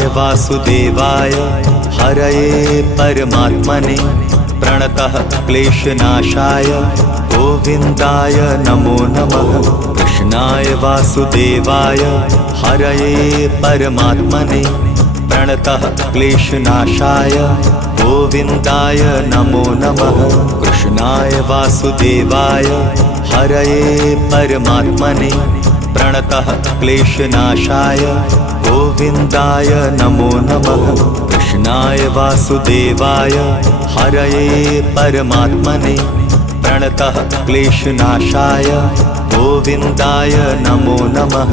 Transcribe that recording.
कृष्णाय वासुदेवाय हरये परमात्मने प्रणतः क्लेशनाशाय गोविन्दाय नमो नमः। कृष्णाय वासुदेवाय हरये परमात्मने प्रणतः क्लेशनाशाय गोविन्दाय नमो नमः। कृष्णाय वासुदेवाय हरये परमात्मने प्रणतः क्लेशनाशाय गोविन्दाय नमो नमः। कृष्णाय वासुदेवाय हरये परमात्मने प्रणतः क्लेशनाशाय गोविन्दाय नमो नमः।